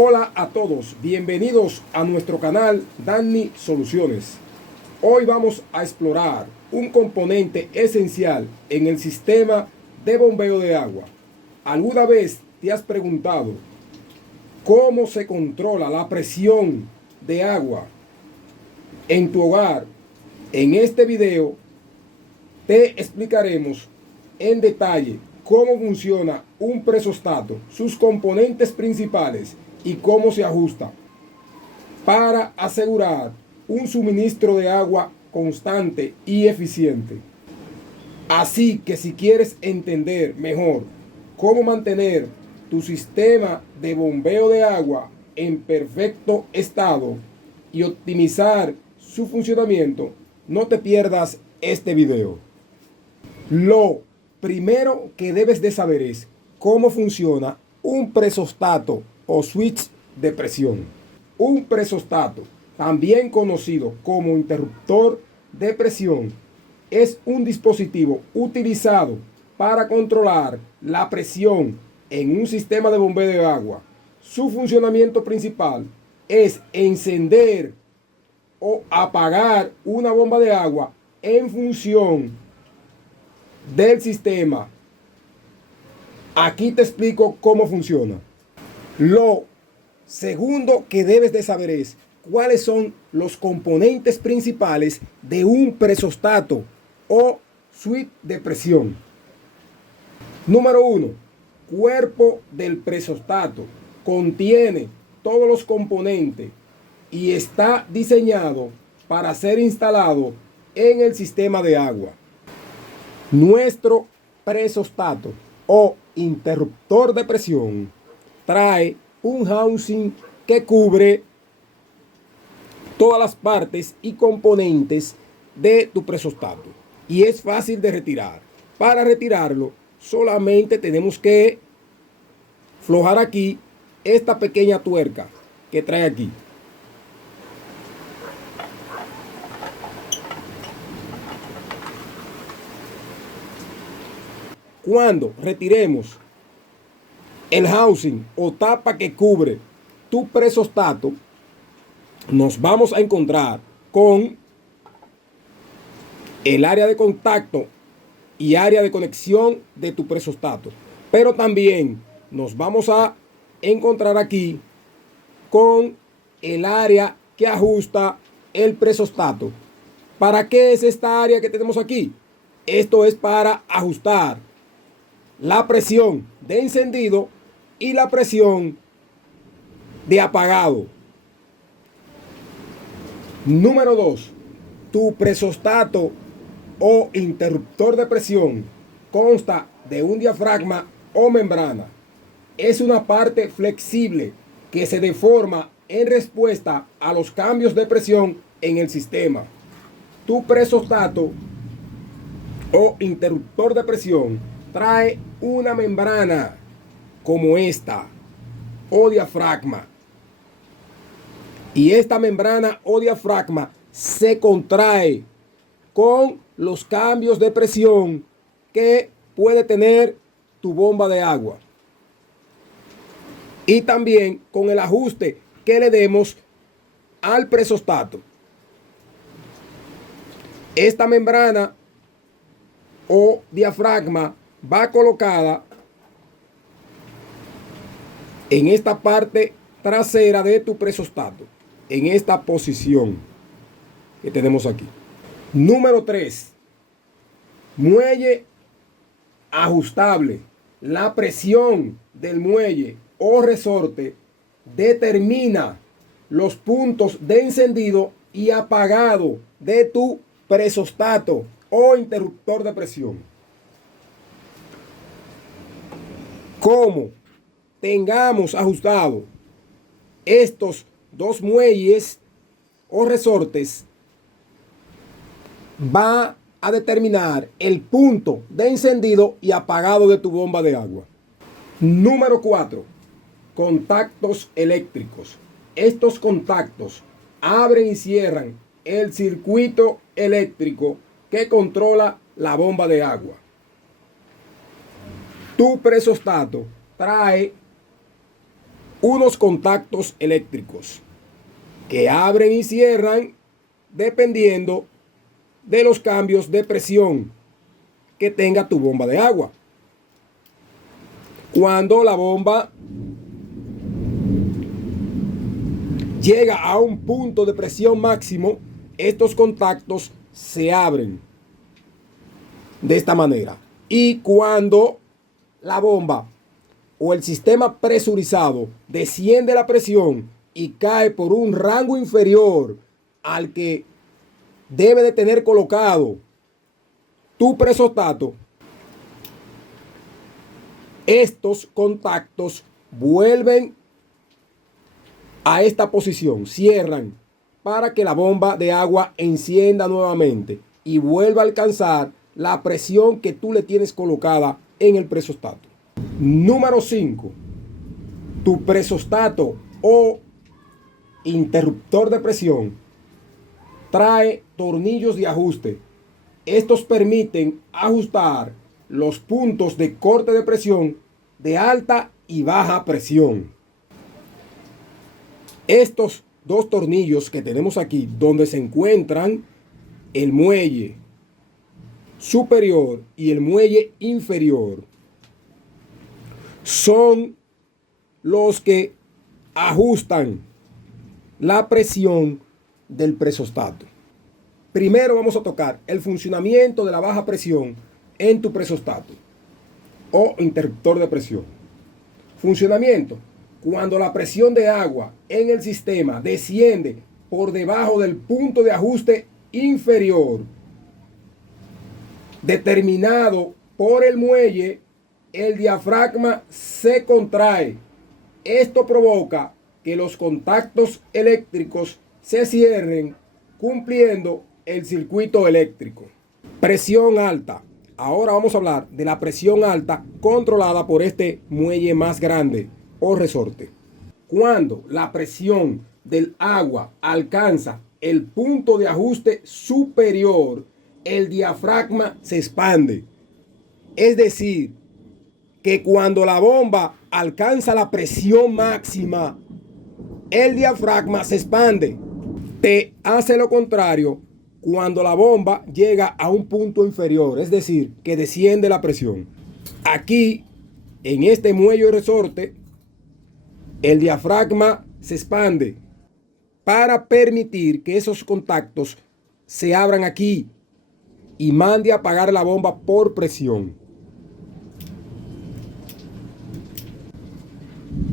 Hola a todos, bienvenidos a nuestro canal Danny Soluciones. Hoy vamos a explorar un componente esencial en el sistema de bombeo de agua. ¿Alguna vez te has preguntado cómo se controla la presión de agua en tu hogar? En este video te explicaremos en detalle cómo funciona un presostato, sus componentes principales y cómo se ajusta para asegurar un suministro de agua constante y eficiente. Así que si quieres entender mejor cómo mantener tu sistema de bombeo de agua en perfecto estado y optimizar su funcionamiento, no te pierdas este video. Lo primero que debes de saber es cómo funciona un presostato o switch de presión. Un presostato, también conocido como interruptor de presión, es un dispositivo utilizado para controlar la presión en un sistema de bombeo de agua. Su funcionamiento principal es encender o apagar una bomba de agua en función del sistema. Aquí te explico cómo funciona. Lo segundo que debes de saber es cuáles son los componentes principales de un presostato o switch de presión. Número 1. Cuerpo del presostato. Contiene todos los componentes y está diseñado para ser instalado en el sistema de agua. Nuestro presostato o interruptor de presión trae un housing que cubre todas las partes y componentes de tu presostato y es fácil de retirar. Para retirarlo solamente tenemos que aflojar aquí esta pequeña tuerca que trae aquí. Cuando retiremos el housing o tapa que cubre tu presostato, nos vamos a encontrar con el área de contacto y área de conexión de tu presostato. Pero también nos vamos a encontrar aquí con el área que ajusta el presostato. ¿Para qué es esta área que tenemos aquí? Esto es para ajustar la presión de encendido y la presión de apagado. Número 2. Tu presostato o interruptor de presión consta de un diafragma o membrana. Es una parte flexible que se deforma en respuesta a los cambios de presión en el sistema. Tu presostato o interruptor de presión trae una membrana como esta o diafragma. Y esta membrana o diafragma se contrae con los cambios de presión que puede tener tu bomba de agua. Y también con el ajuste que le demos al presostato. Esta membrana o diafragma va colocada en esta parte trasera de tu presostato, en esta posición que tenemos aquí. Número 3. Muelle ajustable. La presión del muelle o resorte determina los puntos de encendido y apagado de tu presostato o interruptor de presión. Como tengamos ajustado estos dos muelles o resortes, va a determinar el punto de encendido y apagado de tu bomba de agua. Número 4. Contactos eléctricos. Estos contactos abren y cierran el circuito eléctrico que controla la bomba de agua. Tu presostato trae unos contactos eléctricos que abren y cierran dependiendo de los cambios de presión que tenga tu bomba de agua. Cuando la bomba llega a un punto de presión máximo, estos contactos se abren de esta manera. Y cuando la bomba o el sistema presurizado desciende la presión y cae por un rango inferior al que debe de tener colocado tu presostato, estos contactos vuelven a esta posición, cierran para que la bomba de agua encienda nuevamente y vuelva a alcanzar la presión que tú le tienes colocada en el presostato. Número 5. Tu presostato o interruptor de presión trae tornillos de ajuste. Estos permiten ajustar los puntos de corte de presión de alta y baja presión. Estos dos tornillos que tenemos aquí, donde se encuentran el muelle superior y el muelle inferior, son los que ajustan la presión del presostato. Primero vamos a tocar el funcionamiento de la baja presión en tu presostato o interruptor de presión. Funcionamiento: cuando la presión de agua en el sistema desciende por debajo del punto de ajuste inferior determinado por el muelle, el diafragma se contrae. Esto provoca que los contactos eléctricos se cierren, cumpliendo el circuito eléctrico. Presión alta. Ahora vamos a hablar de la presión alta controlada por este muelle más grande o resorte. Cuando la presión del agua alcanza el punto de ajuste superior, el diafragma se expande. Es decir, que cuando la bomba alcanza la presión máxima, el diafragma se expande. Te hace lo contrario cuando la bomba llega a un punto inferior, es decir, que desciende la presión. Aquí, en este muelle resorte, el diafragma se expande para permitir que esos contactos se abran aquí y mande a apagar la bomba por presión.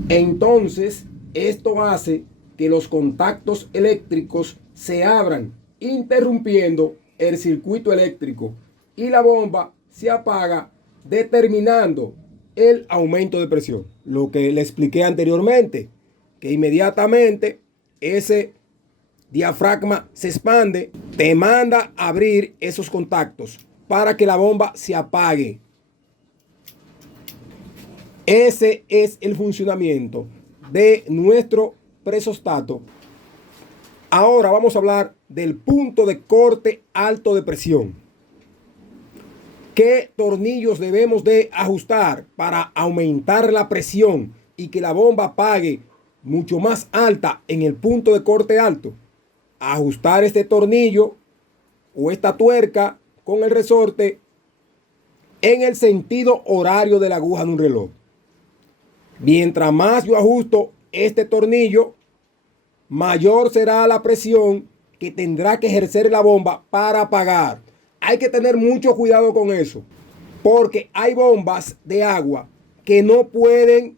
Entonces, esto hace que los contactos eléctricos se abran, interrumpiendo el circuito eléctrico, y la bomba se apaga, determinando el aumento de presión. Lo que le expliqué anteriormente, que inmediatamente ese diafragma se expande, te manda a abrir esos contactos para que la bomba se apague. Ese es el funcionamiento de nuestro presostato. Ahora vamos a hablar del punto de corte alto de presión. ¿Qué tornillos debemos de ajustar para aumentar la presión y que la bomba apague mucho más alta en el punto de corte alto? Ajustar este tornillo o esta tuerca con el resorte en el sentido horario de la aguja de un reloj. Mientras más yo ajusto este tornillo, mayor será la presión que tendrá que ejercer la bomba para apagar. Hay que tener mucho cuidado con eso, porque hay bombas de agua que no pueden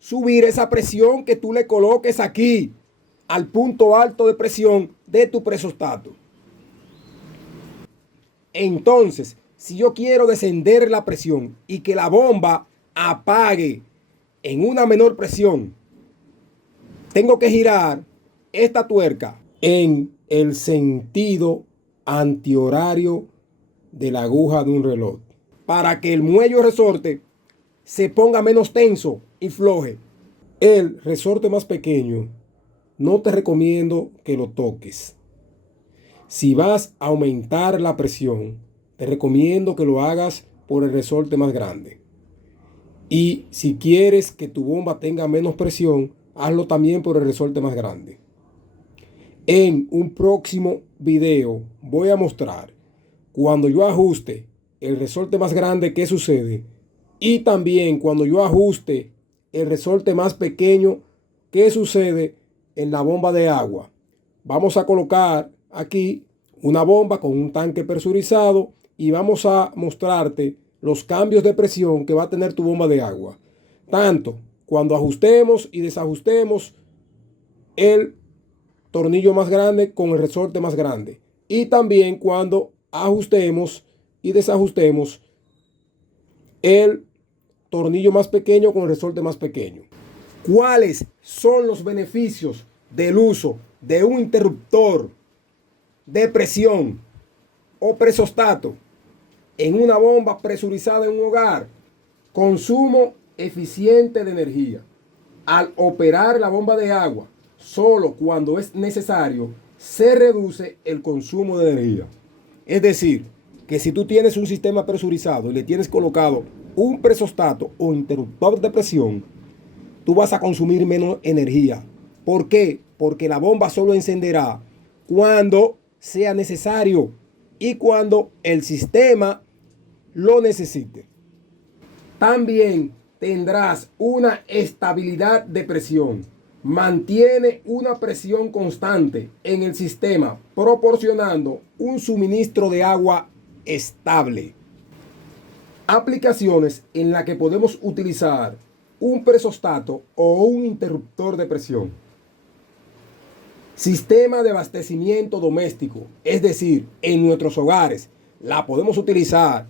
subir esa presión que tú le coloques aquí al punto alto de presión de tu presostato. Entonces, si yo quiero descender la presión y que la bomba apague en una menor presión, tengo que girar esta tuerca en el sentido antihorario de la aguja de un reloj para que el muelle resorte se ponga menos tenso y floje. El resorte más pequeño no te recomiendo que lo toques. Si vas a aumentar la presión, te recomiendo que lo hagas por el resorte más grande. Y si quieres que tu bomba tenga menos presión, hazlo también por el resorte más grande. En un próximo video voy a mostrar cuando yo ajuste el resorte más grande qué sucede, y también cuando yo ajuste el resorte más pequeño qué sucede en la bomba de agua. Vamos a colocar aquí una bomba con un tanque presurizado y vamos a mostrarte los cambios de presión que va a tener tu bomba de agua, tanto cuando ajustemos y desajustemos el tornillo más grande con el resorte más grande, y también cuando ajustemos y desajustemos el tornillo más pequeño con el resorte más pequeño. ¿Cuáles son los beneficios del uso de un interruptor de presión o presostato en una bomba presurizada en un hogar? Consumo eficiente de energía. Al operar la bomba de agua solo cuando es necesario, se reduce el consumo de energía. Es decir, que si tú tienes un sistema presurizado y le tienes colocado un presostato o interruptor de presión, tú vas a consumir menos energía. ¿Por qué? Porque la bomba solo encenderá cuando sea necesario y cuando el sistema lo necesite. También tendrás una estabilidad de presión. Mantiene una presión constante en el sistema, proporcionando un suministro de agua estable. Aplicaciones en las que podemos utilizar un presostato o un interruptor de presión. Sistema de abastecimiento doméstico, es decir, en nuestros hogares, la podemos utilizar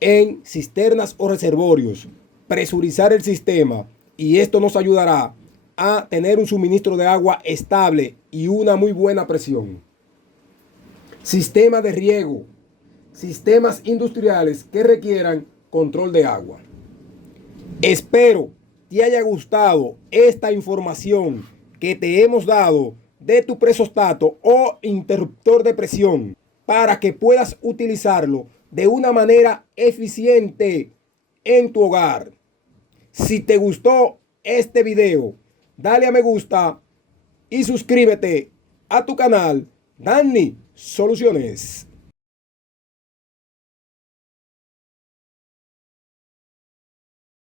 en cisternas o reservorios, presurizar el sistema, y esto nos ayudará a tener un suministro de agua estable y una muy buena presión. Sistema de riego, sistemas industriales que requieran control de agua. Espero te haya gustado esta información que te hemos dado de tu presostato o interruptor de presión para que puedas utilizarlo de una manera eficiente en tu hogar. Si te gustó este video, dale a me gusta y suscríbete a tu canal Danny Soluciones.